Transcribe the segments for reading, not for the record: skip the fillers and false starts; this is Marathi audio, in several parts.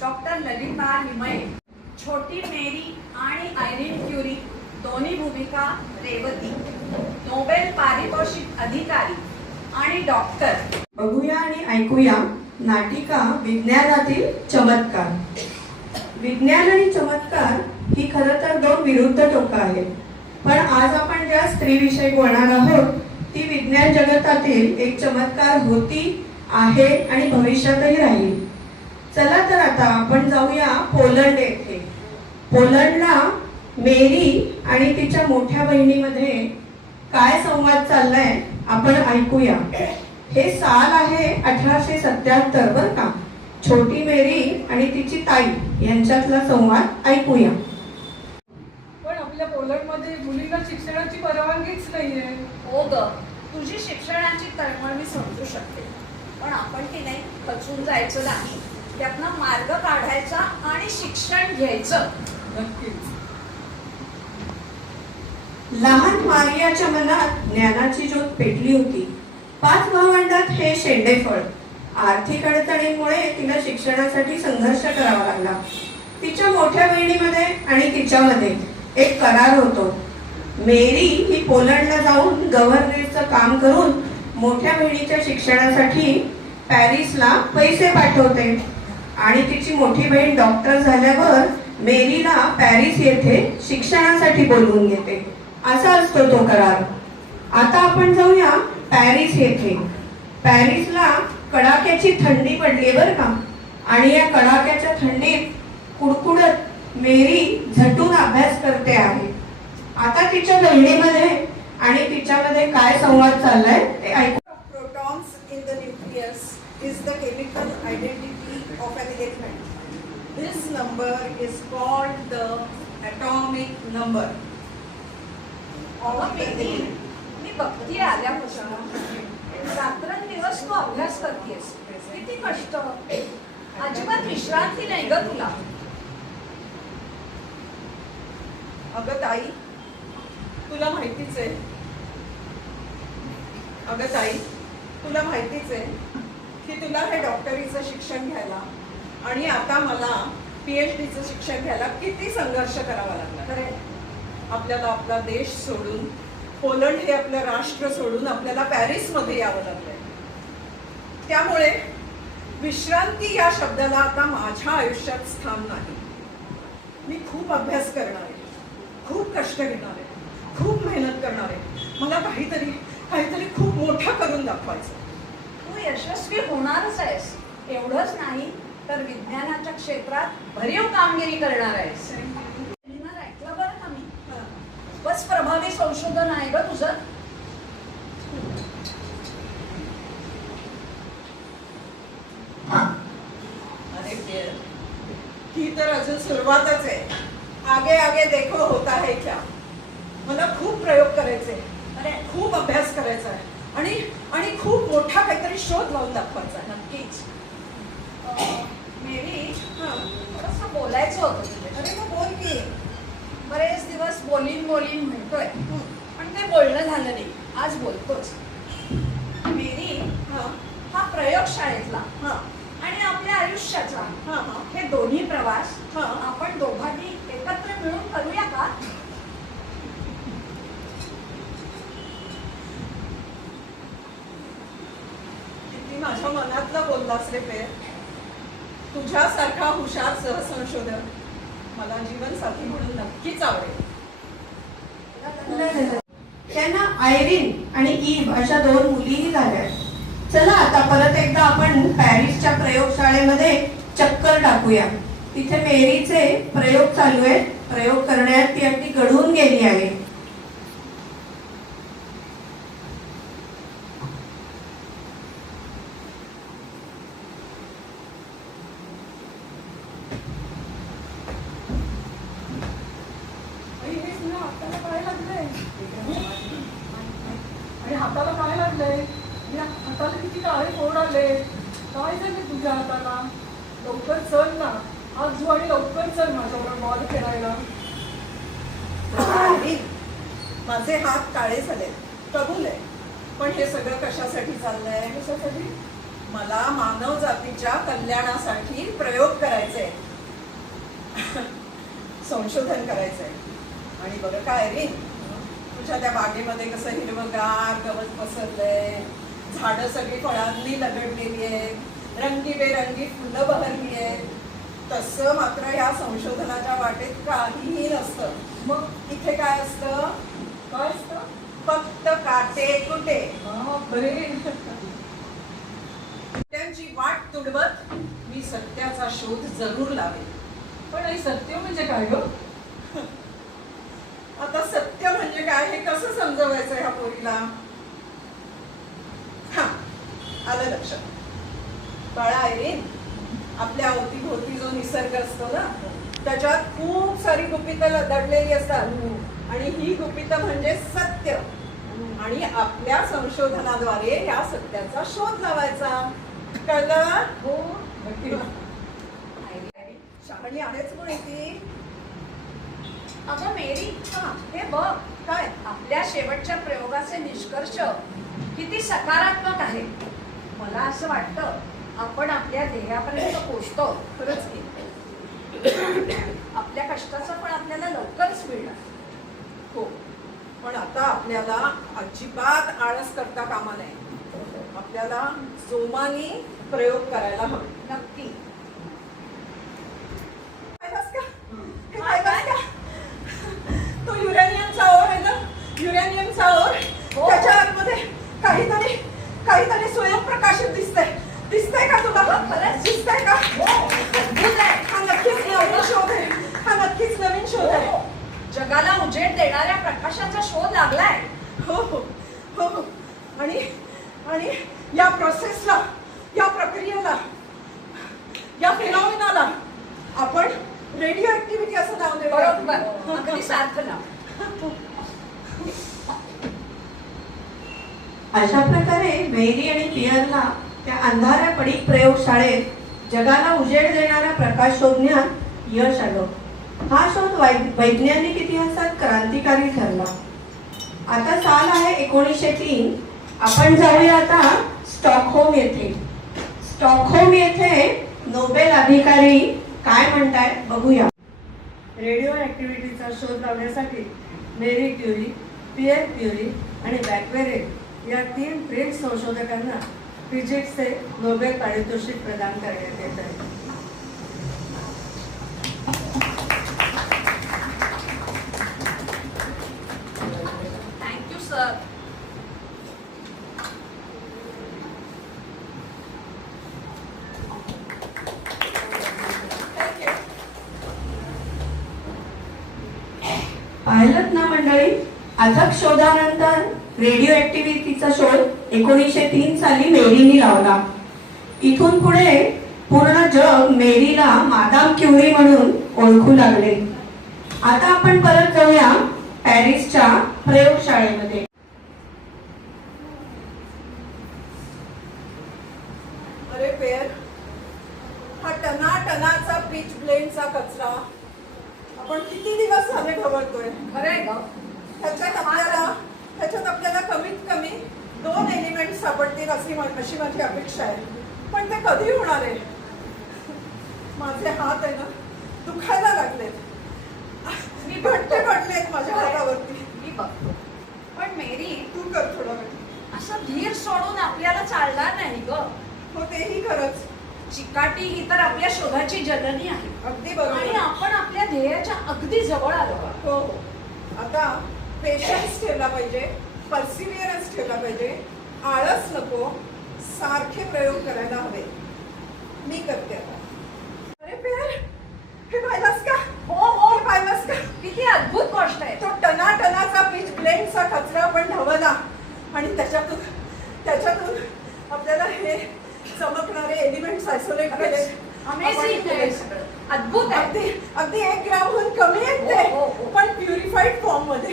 डॉक्टर ललिता लिमये, छोटी मेरी आणि आयरीन क्युरी दोन्ही भूमिका रेवती, नोबेल पारितोषिक अधिकारी आणि डॉक्टर. बघूया आणि ऐकूया नाटिका विज्ञानातील चमत्कार. विज्ञान आणि चमत्कार ही खरं तर दोन विरुद्ध टोकं आहेत. पण आज आपण ज्या स्त्रीविषयी बोलणार आहोत ती विज्ञान जगतातील एक चमत्कार होती, आहे आणि भविष्यातही राहील. चला तर आता आपण जाऊया पोलंड येथे. पोलंडला मेरी आणि तिच्या मोठ्या बहिणीमध्ये काय संवाद चाललाय आपण ऐकूया. हे साल आहे 1877 बरं का. छोटी मेरी आणि तिची ताई यांच्यातला संवाद ऐकूया. पण आपल्या पोलंडमध्ये मुलींना शिक्षणाची परवानगीच नाहीये. हो ग, तुझी शिक्षणाची तळमळ मी समजू शकते, पण आपण की नाही खचून जायचं नाही, त्यातनं मार्ग काढायचा आणि शिक्षण घ्यायचं. नक्कीच. लहान मारियाच्या मनात ज्ञानाची ज्योत पेटली होती. 5 भावंडात हे शेंडेफळ. आर्थिक अडचणींमुळे तिला शिक्षणासाठी संघर्ष करावा लागला. तिच्या मोठ्या बहिणीमध्ये आणि तिच्यामध्ये एक करार होतो. मेरी ही पोलंडला जाऊन गव्हर्नरचं काम करून मोठ्या बहिणीच्या शिक्षणासाठी पॅरिसला पैसे पाठवते आणि तिची मोठी बहीण डॉक्टर झाल्यावर मेरीला पॅरिस येथे शिक्षणासाठी बोलवून घेते. असा असतो तो करार. आता आपण जाऊया पॅरिस येथे. पॅरिसला कडाक्याची थंडी पडली बरं का. आणि या कडाक्याच्या थंडीत कुडकुडत मेरी झटून अभ्यास करते आहे. आता तिच्या बहिणीमध्ये आणि तिच्यामध्ये काय संवाद चाललाय ते ऐकू. Protons in the nucleus is the chemical identity of an element. This number is called the atomic number of अगं the मेरी, element. मी बघते आल्यापासून रात्रंदिवस तू अभ्यास करतेस. किती कष्ट, अजिबात विश्रांती नाही ग तुला. अगं ताई, तुला माहितीच आहे. अगं ताई, तुला माहितीच आहे की तुला हे डॉक्टरीचं शिक्षण घ्यायला आणि आता मला PhDचं शिक्षण घ्यायला किती संघर्ष करावा लागला. खरे आपल्याला आपला देश सोडून, पोलंड हे आपलं राष्ट्र सोडून आपल्याला पॅरिसमध्ये यावं लागलंय. त्यामुळे विश्रांती या शब्दाला आता माझ्या आयुष्यात स्थान नाही. मी खूप अभ्यास करणार आहे, खूप कष्ट घेणार आहे, खूप मेहनत करणार आहे. मला काहीतरी खूप मोठं करून दाखवायचं. तू यशस्वी होणारच आहेस. एवढंच नाही तर विज्ञानाच्या क्षेत्रात भरीव कामगिरी करणार आहेस. ऐकलं बरं का मी. बस प्रभावी संशोधन आहे ग तुझं. अरे देव, ही तर अजून सुरुवातच आहे. आगे आगे देखो होता है क्या. मला खूप प्रयोग करायचे, अरे खूप अभ्यास करायचा आहे आणि खूप मोठा काहीतरी शोध लावून दाखवायचा आहे. नक्कीच. मेरी, थोडंसं बोलायचं होतं तुझ्याशी. अरे मग बोल की. बरेच दिवस बोलीन म्हणतोय, पण ते बोलणं झालं नाही. आज बोलतोच. मेरी, हा प्रयोगशाळेतला आणि आपल्या आयुष्याचा हे दोन्ही प्रवास आपण दोघांनी एकत्र मिळून करूया का? किती माझ्या मनातलं बोललास रे पेर. तुझ्यासारखा हुशार सहसंशोधक मला जीवनसाथी म्हणून नक्कीच आवडेल. त्यांना आयरीन आणि ईव अशा 2 मुलीही झाल्या. चला आता परत एकदा आपण पॅरिसच्या प्रयोगशाळेमध्ये चक्कर टाकूया. तिथे मेरीचे प्रयोग चालू आहेत. प्रयोग करण्यात ती अगदी गढून गेली आहे. हाताला काय लागलंय? आणि हाताला काय लागलंय? हाताला किती काळे फोड आले. काय झाले तुझ्या हाताला? लवकर चल ना. आज जुवाडी लवकर चल माझ्याबरोबर बॉल खेळायला. माझे हात काळे झाले, कबूल आहे. पण हे सगळं कशासाठी चाललंय? कशासाठी? मला मानव जातीच्या कल्याणासाठी प्रयोग करायचे, संशोधन करायचंय. आणि बरं काय रे, तुझ्या त्या बागेमध्ये कसं हिरवगार गवत पसरलंय, झाडं सगळी फळांनी लगडलेली आहेत, रंगीबेरंगी फुलं बहरली आहेत. तसं मात्र ह्या संशोधनाच्या वाटेत काहीही नसतं. मग इथे काय असतं? काय असतं? फक्त काटे कुटे. बरे. त्यांची वाट तुडवत मी सत्याचा शोध जरूर लावेल. पण आई सत्य म्हणजे काय ग? आता सत्य म्हणजे काय हे कसं समजवायचं ह्या पोरीला? हा, आलं लक्षात. बाळा आयरीन, आपल्या अवतीभोवती जो निसर्ग असतो ना, त्याच्यात खूप सारी गुपितं दडलेली असतात. आणि ही गुपितं म्हणजे सत्य. आणि आपल्या संशोधनाद्वारे या सत्याचा शोध लावायचा. कळलं? हो नक्की. शहाणी आहेच कोणी ती. अगं मेरी, हा, हे बघ, काय? आपल्या शेवटच्या प्रयोगाचे निष्कर्ष किती सकारात्मक आहे. मला असं वाटतं आपण आपल्या ध्येयापर्यंत पोहोचतो. खरंच की. आपल्या कष्टाचं पण आपल्याला लवकरच मिळणार. हो, पण आता आपल्याला अजिबात आळस करता कामा नये. आपल्याला जोमाने प्रयोग करायला हवे. नक्की. पाहिलंस का? हे पाहिलंस का? तो युरेनियमचा ओर आहे ना, युरेनियमचा ओर. हो. त्याच्या आतमध्ये काहीतरी स्वयंप्रकाशित दिसतंय का तुला? खरंच. दिसतंय का? अद्भुत आहे. हा नक्कीच नवीन शोध आहे. हा नक्कीच नवीन शोध आहे. जगाला उजेड देणाऱ्या प्रकाशाचा शोध लागलाय. हो हो हो हो. आणि या प्रोसेसला, या प्रक्रियेला, या फिनॉमिनाला आपण रेडिओ ऍक्टिव्हिटी असं नाव देऊ. बरोबर. अगदी सार्थ नाव. अशा प्रकारे मेरी आणि पियरला त्या अंधाऱ्या पडीक प्रयोगशाळेत जगाला उजेड देणारा प्रकाश शोधण्यात यश आलं. हा शोध वैज्ञानिक इतिहासात क्रांतिकारी ठरला. आता साल आहे 1903. आपण जाऊया आता स्टॉकहोम येथे. स्टॉकहोम येथे नोबेल अधिकारी काय म्हणतायत बघूया. रेडिओ ऍक्टिव्हिटीचा शोध लावण्यासाठी मेरी क्युरी, पियर क्युरी आणि बॅक्वेरेल या 3 फ्रेंच संशोधकांना फिजिक्सचे नोबेल पारितोषिक प्रदान करण्यात येत आहे. Thank you sir. पाहिलं ना मंडळी, अथक शोधानंतर रेडिओ ऍक्टिव्हिटीचा शोध 1903 साली मेरीने लावला. इथून पुढे पूर्ण जग मेरीला मादाम क्युरी म्हणून ओळखू लागले. आता आपण परत जाऊया पॅरिसच्या प्रयोगशाळेमध्ये. अरे पेर, हा टनाटनाचा पीच ब्लेंडचा कचरा आपण किती दिवस झाले ढवळतोय. खरंय ग. ह्याच्यात आपल्याला कमीत कमी 2 एलिमेंट सापडतील अशी माझी अपेक्षा आहे. पण ते कधी होणार आहे? माझे हात आहे ना दुखायला लागलेत. मी घट्टे पडलेत माझ्या हातावरती. मी बघतो. पण मेरी, तू कर थोडा वेळ. असं धीर सोडून आपल्याला चालणार नाही ग. हो, तेही खरंच. चिकाटी ही तर आपल्या शोधाची जननी आहे. अगदी आणि बरोबर. आपण आपल्या ध्येयाच्या अगदी जवळ आलो आहोत. हो हो. आता पेशन्स ठेवला पाहिजे, पर्सिव्हिअरन्स ठेवला पाहिजे, आळस नको, सारखे प्रयोग करायला हवे. मी करते आता. अरे पेर, हे पाहिलंस का? हो हो. हे पाहिलंस का? किती अद्भुत गोष्ट आहे. तो टनाटनाचा पीच ब्लेंडचा कचरा आपण ढवळला आणि त्याच्यातून आपल्याला हे चमकणारे एलिमेंट्स आयसोलेट केले. अमेझिंग आहे सगळं. अद्भुत आहे. अगदी 1 ग्रामहून कमी आहेत ते. हो, हो, हो. पण प्युरिफाईड फॉर्म मध्ये.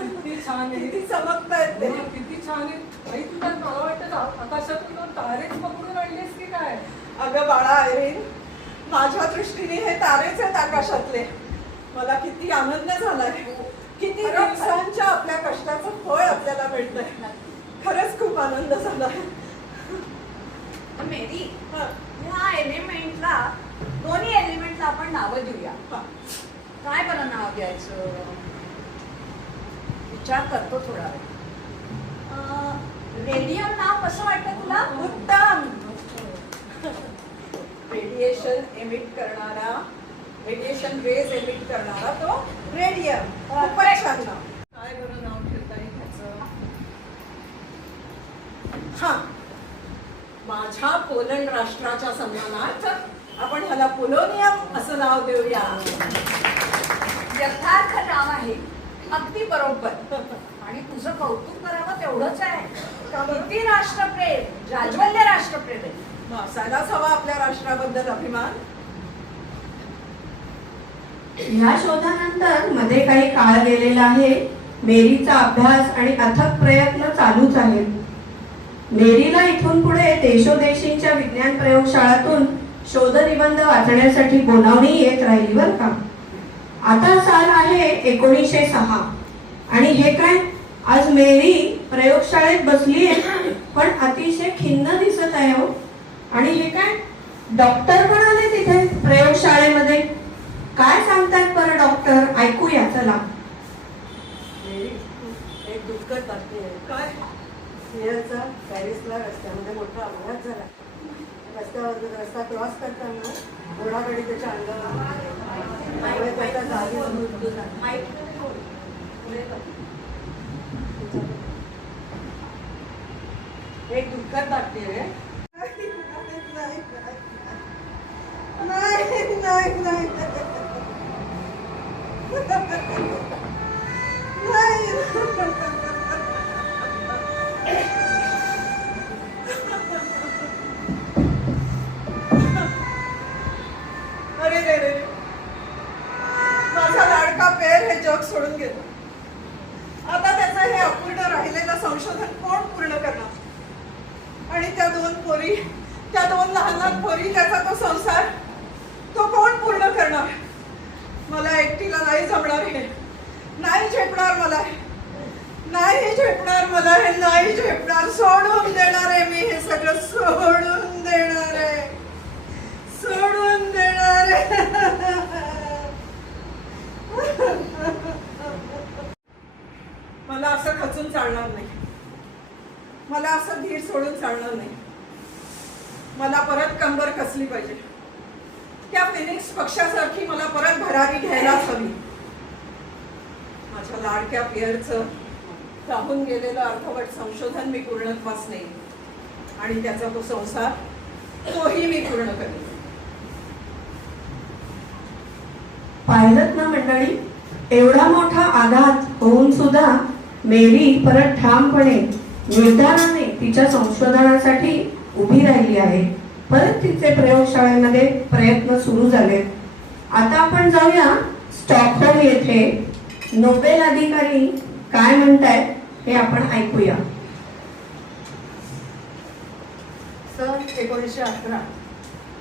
किती छान आहे. किती चमकतायत ते. हो, किती छान आहे. आई तुला मला वाटतं आकाशातून 2 तारेच पकडून आणलेस की काय? अगं बाळा आयरीन, माझ्या दृष्टीने हे तारेच आहेत आकाशातले. मला किती आनंद झालाय. किती दिवसांच्या आपल्या कष्टाचं फळ आपल्याला मिळतंय. खरंच खूप आनंद झालाय. तर मेरी हा, ह्या एलिमेंटला दोन्ही एलिमेंटला आपण नावं देऊया. हा. काय बरं नाव द्यायचं? विचार करतो थोडा वेळ. रेडियम नाव कसं वाटतं तुला? उत्तम. रेडिएशन एमिट करणारा, रेडिएशन रेज एमिट करणारा तो रेडियम. खूपच छान नाव. काय बरं नाव ठेवता येईल ह्याचं? हा, माझ्या पोलंड राष्ट्राच्या सन्मानार्थ आपण ह्याला पोलोनियम असं नाव देऊया. यथार्थ नाव आहे, अगदी बरोबर. आणि तुझं कौतुक करावं तेवढंच आहे. का बरं? किती राष्ट्रप्रेम, जाज्वल्य राष्ट्रप्रेम आहे. मग असायलाच हवा आपल्या राष्ट्राबद्दल अभिमान. ह्या शोधानंतर मध्ये काही काळ गेलेला आहे. मेरीचा अभ्यास आणि अथक प्रयत्न चालूच आहेत. मेरीला इथून पुढे देशोदेशींच्या विज्ञान प्रयोगशाळातून शोधनिबंध वाचण्यासाठी बोलावणी येत राहिली बर का. आता साल आहे 1906 आणि हे काय, आज मेरी प्रयोगशाळेत बसली आहे पण अतिशय खिन्न दिसत आहे हो. आणि हे काय, डॉक्टर पण आले तिथे प्रयोगशाळेमध्ये. काय सांगतात बरं डॉक्टर, ऐकूया चला. एक दुःखद बातमी आहे. काय? सिरियलचा पॅरिसला रस्त्यामध्ये मोठा अपघात झाला. रस्ता क्रॉस करताना घोडागाडी त्याच्या अंगावर त्यामुळे त्याचा जागीच मृत्यू झाला. एक दुःखद बातमी आहे. अरे रे रे, माझा लाडका पेर हे जग सोडून गेलं. आता त्याचं हे अपूर्ण राहिलेलं संशोधन कोण पूर्ण करणार? आणि त्या दोन पोरी, त्या दोन लहान लहान पोरी, त्याचा तो संसार, तो कोण पूर्ण करणार? मला एकटीला नाही जमणार हे. नाही झेपणार मला, नाही झेपणार मला हे, नाही झेपणार. सोडून देणार आहे मी हे सगळं, सोडून देणार आहे, सोडून देणार आहे. मला असं खचून चालणार नाही, मला असं धीर सोडून चालणार नाही. मला परत कंबर कसली पाहिजे. त्या फिनिक्स पक्षासारखी मला परत भरारी घ्यायलाच हवी. माझ्या लाडक्या पिअरचं राहून गेलेलं अर्धवट संशोधन मी पूर्णत्वास नेईन आणि त्याचा तो संसार, तोही मी पूर्ण करेन. पाहिलं ना मंडळी, एवढा मोठा आघात होऊन सुद्धा मेरी परत ठामपणे निर्धाराने तिच्या संशोधनासाठी उभी राहिली आहे. परत तिचे प्रयोगशाळेमध्ये प्रयत्न सुरू झाले. आता आपण जाऊया स्टॉकहोम येथे. नोबेल अधिकारी काय म्हणतायत हे आपण ऐकूया. सन 1911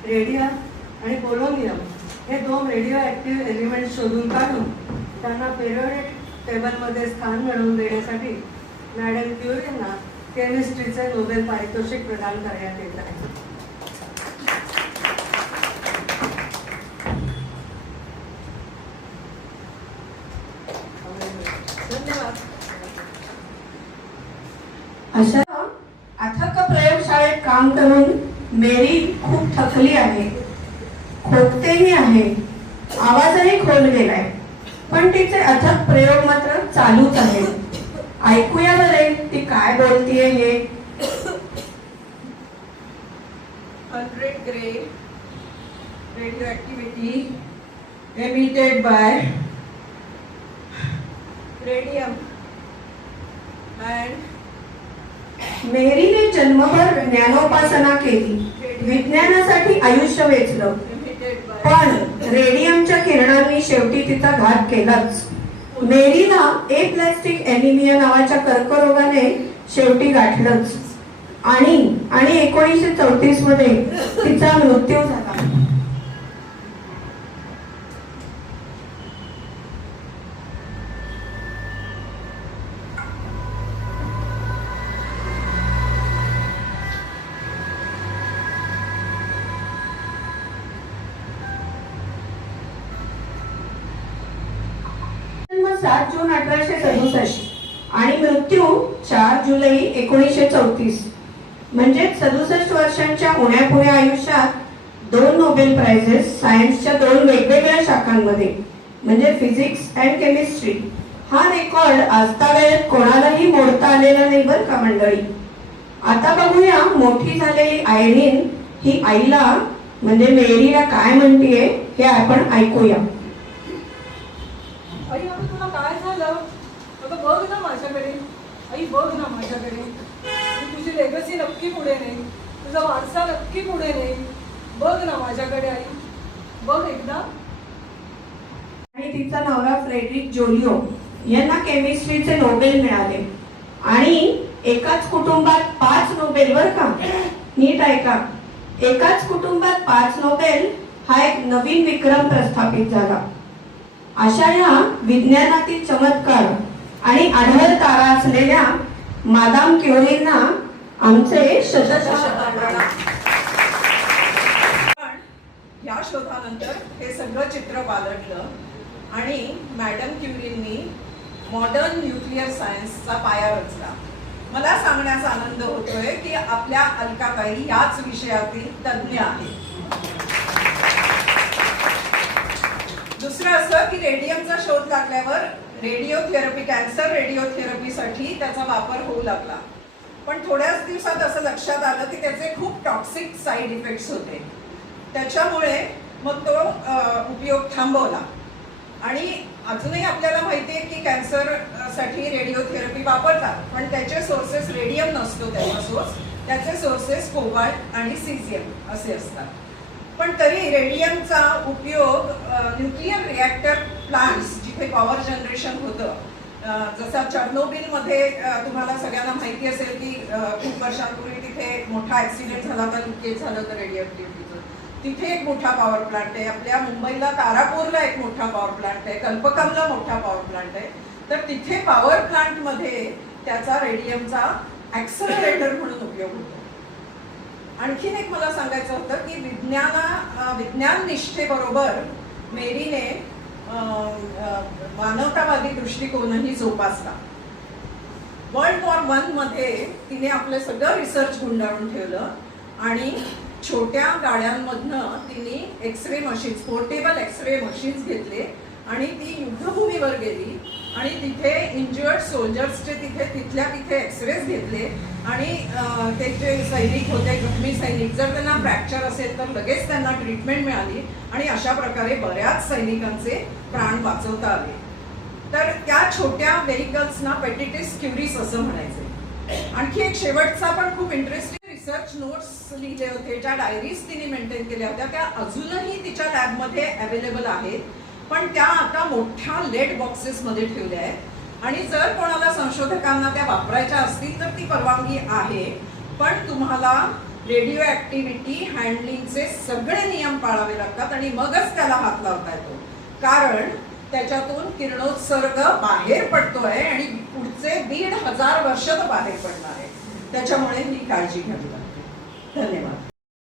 रेडियम आणि पोलोनियम हे दोन रेडिओ ऍक्टिव्ह एलिमेंट शोधून काढून त्यांना पिरियडिक टेबलमध्ये स्थान मिळवून देण्यासाठी मॅडम क्युरींना केमिस्ट्रीचे नोबेल पारितोषिक प्रदान करण्यात येत आहे. धन्यवाद. अशा अथक प्रयोगशाळेत काम करून मेरी खूप थकली आहे, खोकतेही आहे, आवाजही खोल गेलाय, पण तिचे अथक प्रयोग मात्र चालूच आहेत. ऐकूया बरे ती काय बोलतीये हे. 100 gray radioactivity emitted by radium and मेरीने जन्मभर ज्ञानोपासना केली, विज्ञानासाठी आयुष्य वेचलं, emitted by पण रेडियमच्या किरणांनी शेवटी तिचा घात केलाच. मेरीला एप्लास्टिक एनिमिया नावाच्या कर्करोगाने शेवटी गाठलंच आणि 1934 मध्ये तिचा मृत्यू झाला. 7 जून 1867 आणि मृत्यू 4 जुलै 1934. म्हणजे 67 वर्षांच्या उण्यापुण्या आयुष्यात 2 नोबेल प्राइजेस सायन्सच्या 2 वेगवेगळ्या शाखांमध्ये म्हणजे फिजिक्स अँड केमिस्ट्री. हा रेकॉर्ड आजतागायत कोणालाही मोडता आलेला नाही बरं का मंडळी. आता बघूया मोठी झालेली आयरीन ही आईला म्हणजे मेरीला काय म्हणतीये हे आपण ऐकूया. आई अगं तुला काय झालं? अगं बघ ना माझ्याकडे. आई बघ ना माझ्याकडे. तुझी लेगसी नक्की पुढे नाही, तुझा वारसा नक्की पुढे नाही. बघ ना माझ्याकडे आई, बघ एकदा. आणि तिचा नवरा फ्रेडरिक जोलियो यांना केमिस्ट्रीचे नोबेल मिळाले. आणि एकाच कुटुंबात 5 नोबेल बरं का, नीट ऐका. एकाच कुटुंबात 5 नोबेल हा एक नवीन विक्रम प्रस्थापित झाला. अशा या विज्ञानातील चमत्कार आणि आढळ तारा असलेल्या मादाम क्युरींना आमचे शतशः पण या शोधानंतर हे सगळं चित्र पालटलं आणि मॅडम क्युरींनी मॉडर्न न्यूक्लिअर सायन्सचा पाया रचला. मला सांगण्याचा आनंद होतोय की आपल्या अलकाताई याच विषयातील तज्ज्ञ आहेत. दुसरं असं की रेडियमचा शोध लागल्यावर रेडिओथेरपी, कॅन्सर रेडिओथेरपीसाठी त्याचा वापर होऊ लागला. पण थोड्याच दिवसात असं लक्षात आलं की त्याचे खूप टॉक्सिक साईड इफेक्ट्स होते. त्याच्यामुळे मग तो उपयोग थांबवला. आणि अजूनही आपल्याला माहिती आहे की कॅन्सर साठी रेडिओथेरपी वापरतात, पण त्याचे सोर्सेस रेडियम नसतो त्याचा सोर्स, त्याचे सोर्सेस कोबाल्ट आणि सीझियम असे असतात. पण तरी रेडियमचा उपयोग न्यूक्लिअर रिॲक्टर प्लांट्स जिथे पॉवर जनरेशन होतं, जसं चर्नोबिलमध्ये तुम्हाला सगळ्यांना माहिती असेल की खूप वर्षांपूर्वी तिथे मोठा ॲक्सिडेंट झाला होता, लिकेज झालं होतं रेडिओएक्टिव्हिटीचं. तिथे एक मोठा पॉवर प्लांट आहे. आपल्या मुंबईला तारापूरला एक मोठा पॉवर प्लांट आहे, कल्पकमला मोठा पॉवर प्लांट आहे. तर तिथे पॉवर प्लांटमध्ये त्याचा रेडियमचा ॲक्सलरेटर म्हणून उपयोग होतो. आणखीन एक मला सांगायचं होतं की विज्ञान निष्ठेबरोबर मेरीने मानवतावादी दृष्टिकोनही जोपासला. वर्ल्ड वॉर 1 मध्ये तिने आपलं सगळं रिसर्च गुंडाळून ठेवलं आणि छोट्या गाड्यांमधनं तिने x ray machines, portable x ray machines घेतले आणि ती युद्धभूमीवर गेली आणि तिथे इंज्युअर्ड सोल्जर्सचे तिथल्या तिथे एक्सरेज घेतले आणि ते जे सैनिक होते, जखमी सैनिक, जर त्यांना फ्रॅक्चर असेल तर लगेच त्यांना ट्रीटमेंट मिळाली आणि अशा प्रकारे बऱ्याच सैनिकांचे प्राण वाचवता आले. तर त्या छोट्या व्हेकल्सना पेटिटिस क्युरीस असं म्हणायचे. आणखी एक शेवटचा पण खूप इंटरेस्टिंग रिसर्च नोट्स लिहिले होते, ज्या डायरीज तिने मेंटेन केल्या होत्या, त्या अजूनही तिच्या लॅबमध्ये अवेलेबल आहेत. पण त्या आता मोठ्या लेड बॉक्सेसमध्ये ठेवल्या आहेत आणि जर कोणाला संशोधकांना त्या वापरायच्या असतील तर ती परवानगी आहे. पण तुम्हाला रेडिओ ॲक्टिव्हिटी हँडलिंगचे सगळे नियम पाळावे लागतात आणि मगच त्याला हात लावता येतो, कारण त्याच्यातून किरणोत्सर्ग बाहेर पडतोय आणि पुढचे 1500 वर्ष तो बाहेर पडणार आहे. त्याच्यामुळे ही काळजी घ्यावी लागते. धन्यवाद.